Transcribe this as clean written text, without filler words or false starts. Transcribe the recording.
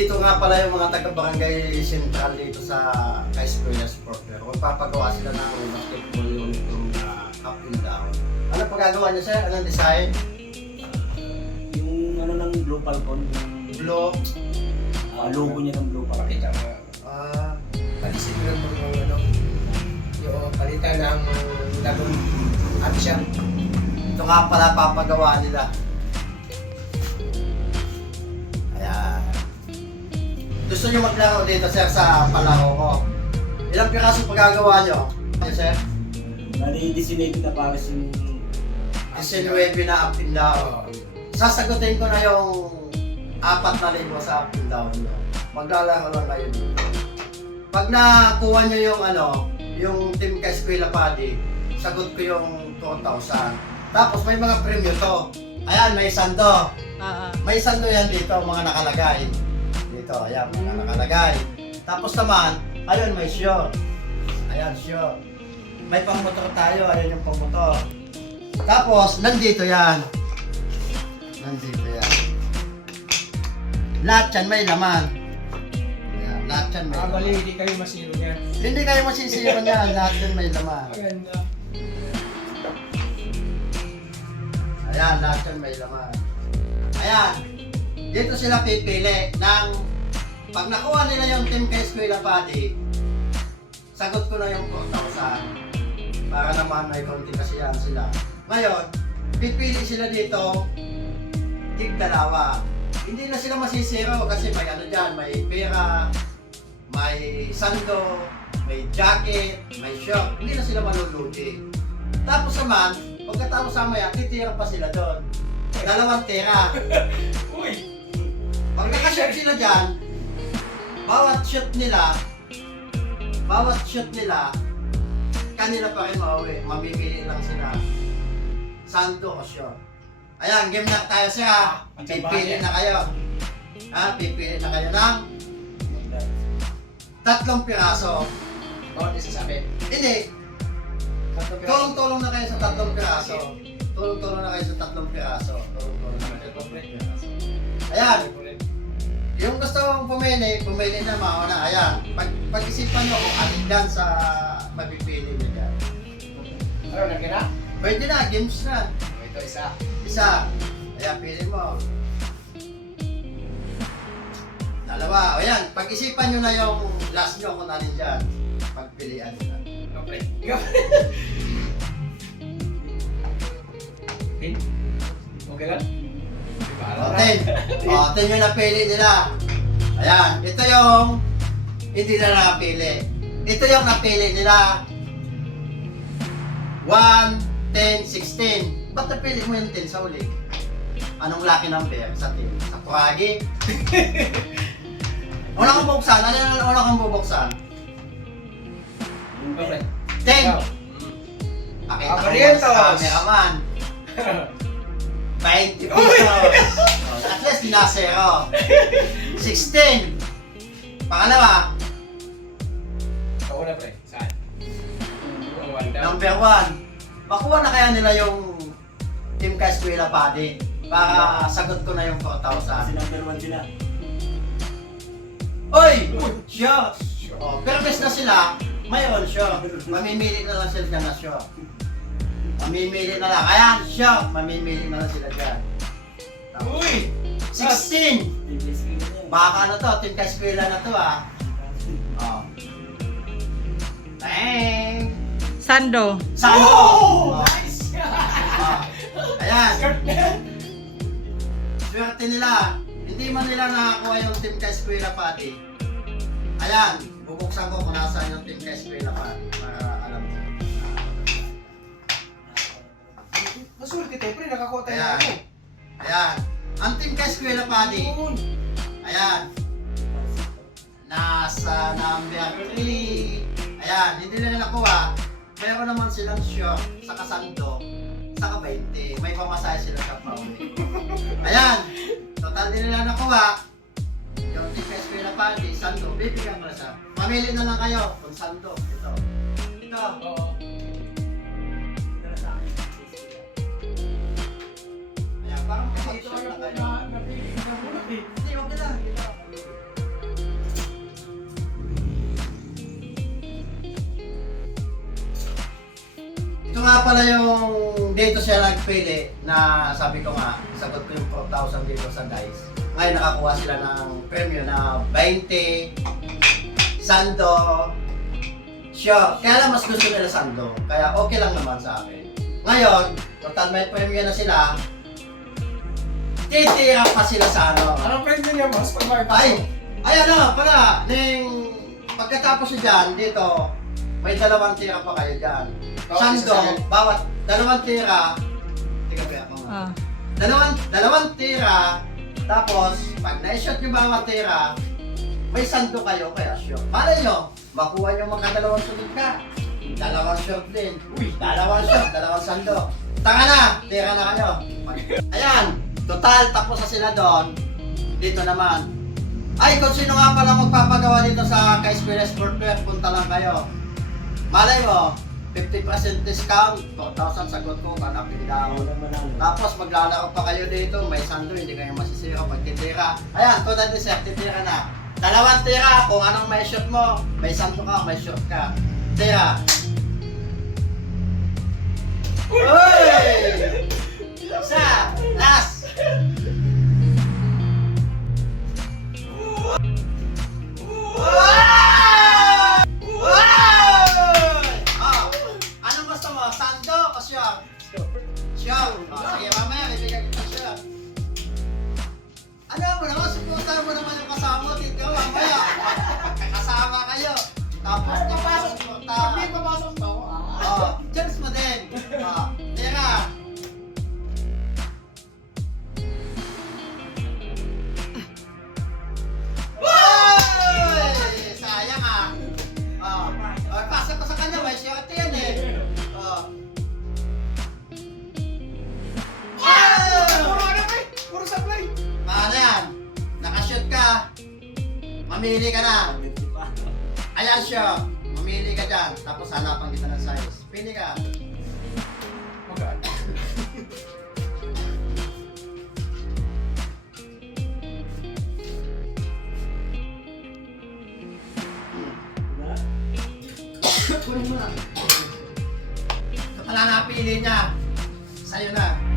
Nandito nga pala yung mga taga-barangay Central dito sa Escuela Sport. Pero magpapagawa sila ng basketball unit yung up and down. Ano pagagawa niyo, sir? Anong design? Yung ano ng Blue Falcon, Blue. logo niya ng Blue Falcon. Pakita mo. Palisin mo lang mga ano, yung palitan ng dagong action. Ito nga pala papagawa nila. Ayan. Gusto nyo maglaro dito, sir, sa palaro ko? Ilang piraso pagagawa nyo? Ano, sir? Bali, designated na para yung 19 na up and down. Sasagutin ko na yung 4,000 sa up and down nyo. Maglalaro lang kayo dito. Pag nakuha nyo yung yung team ka Escuela Paddy, sagot ko yung 2,000. Tapos may mga premyo to. Ayan, may sando. May sando yan dito, mga nakalagay. Dito, ayan, mga nakalagay. Tapos naman, ayun, may short. Ayan, short. May pangmotor tayo, ayun yung pangmotor. Tapos, nandito yan. Nandito yan. Lahat yan may laman. Ayan, lahat yan may laman. Bali, hindi kayo masiro niyan. Hindi kayo masisira niyan, lahat yan may laman. Maganda. Ayan, lahat yan may laman. Ayan, dito sila pipili ng pag nakuha nila yung team kay Escuela Paddy, sagot ko na yung 4,000 para naman may konti kasiyahan sila. Ngayon, pipili sila dito tig-dalawa. Hindi na sila masisiro kasi may dyan, may pera, may sando, may jacket, may short. Hindi na sila maluluti. Tapos naman, pagkatapos sa maya, titira pa sila doon. 2 tira. Uy! Pag nakashot sila dyan, bawat shot nila, kanila pa rin mauwi. Mamimili lang sila. Sando o shot. Ayan, game na tayo siya. Pipili na kayo. Pipili na kayo ng 3 piraso. Bawat isa sabi. Hindi, tulong-tulong na kayo sa 3 piraso. Tulong-tulong na kayo sa 3 piraso. Tulong-tulong na kayo sa 3 piraso. Ayan, yung gusto mong pumili na mauna. Ayan, pag-isipan nyo kung alin dyan sa mapipili nyo dyan. Ano, lagyan na? Pwede na, games na. Ito, isa. Isa. Ayan, pili mo. 2. O yan, pag-isipan nyo na yung last nyo kung alin dyan. Pagpilian nyo na. Ikaw, pre. Ikaw. Pin? Okay lang? O, 10. O, 10 yung napili nila. Ayan, ito yung hindi na napili. Ito yung napili nila. 1, 10, 16. Ba't napili mo yung 10 sa uli? Anong lucky number sa 10? Sa Kuragi? Una kang bubuksan. Ano yung una kang bubuksan? Ikaw, pre. 10! Ikaw. Pakita ko Barrientos. sa cameraman. 20 pesos. At least pinasero. 16. Pangalawa, Ikaw na, pre. Saan? One down. number 1. Makuha na kaya nila yung Team ka Escuela Paddy para sagot ko na yung 4,000. kasi number 1 sila. Oy! Sure! Oh, pero bes na sila, mayroon sure. Mamimili na lang sila dyan na sure. Mamimili na lang. Ayan, sure. Mamimili na lang sila dyan. Uy! 16! Baka ano to, Team ka Escuela na to Oh. Bang! Sando. Sando! Oh! Oh. Nice! Ayan. Skirt na yan. Swerte nila. Hindi man nila nakakuha yung Team ka Escuela Paddy. Ayan. Bubuksan ko kung nasaan yung Team ka Escuela Paddy. Para alam mo. Masulit ito, pre. Nakakuha tayo Ayan. ng ano. Ayan. Ang Team ka Escuela Paddy. Yun. Ayan. Nasa number 3. Ayan. Hindi nila nakuha. Meron naman silang short sa kasando. Saka 20. May pamasahe sila sa pauwi. Ayan. Total din nila nakuha. Yung Team ka Escuela Paddy, sando. Bibigyan ko na siya. Mamili na lang kayo kung sando. Ito. Ito. Oo. Ayan. Parang Ito mag-short ayaw na ko kayo. na napili na muna, eh. Hindi, okay lang. Ito. nga pala yung dito siya nagpili na sabi ko nga, sagot ko yung 4,000 dito sa guys. Ngayon nakakuha sila ng premyo na 20, sando, sure. Kaya lang mas gusto nila sando. Kaya okay lang naman sa akin. Ngayon, total may premyo na sila. Titira pa sila sa ano. Anong friend niya, boss? Pag may Ay ano, pala, pagkatapos dyan, dito, may 2 tira pa kayo dyan. Sando, bawat 2 tira, tika pa ako nga. 2 tira, tapos, pag na-shot yung bawat tira, may sando kayo, kaya shot. Malay nyo, makuha nyo mga 2 sunod ka. 2 shot din. Uy, 2 shot, 2 sando. Taka na, tira na kayo. Ayan, total, tapos na sila doon. Dito naman. Ay, kung sino nga pala magpapagawa dito sa Ka-Eskwela Sportwear, punta lang kayo. Malay mo, 50% discount, 4,000 sagot ko, kanapin daw. Tapos maglalaro pa kayo dito, may sando, hindi kayo masisira pag titira. Ayan, tulad ni Sir, titira na. 2 tira, kung anong may shot mo, may sando ka, may shot ka. Tira. Uy! Isa, last. Anong gusto mo? Sando o siyang? Siyang. Sige, mamaya, bibigyan kita siyang. Ano mo naman, suportahan mo naman yung kasama mo dito, mamaya. Kasama kayo. Tapos, suportahan. papasok to, Cheers mo din. Tira. Uy! Sayang ah. Pasok ko sa kanya, may short yan eh. Puro ano ba? Puro supply. Paano yan? Nakashoot ka. Mamili ka na. Ayan siya. Mamili ka dyan. Tapos hanapan kita ng size. Pili ka. Maganda. Kunin mo na. Ito pala napili niya. Sa'yo na.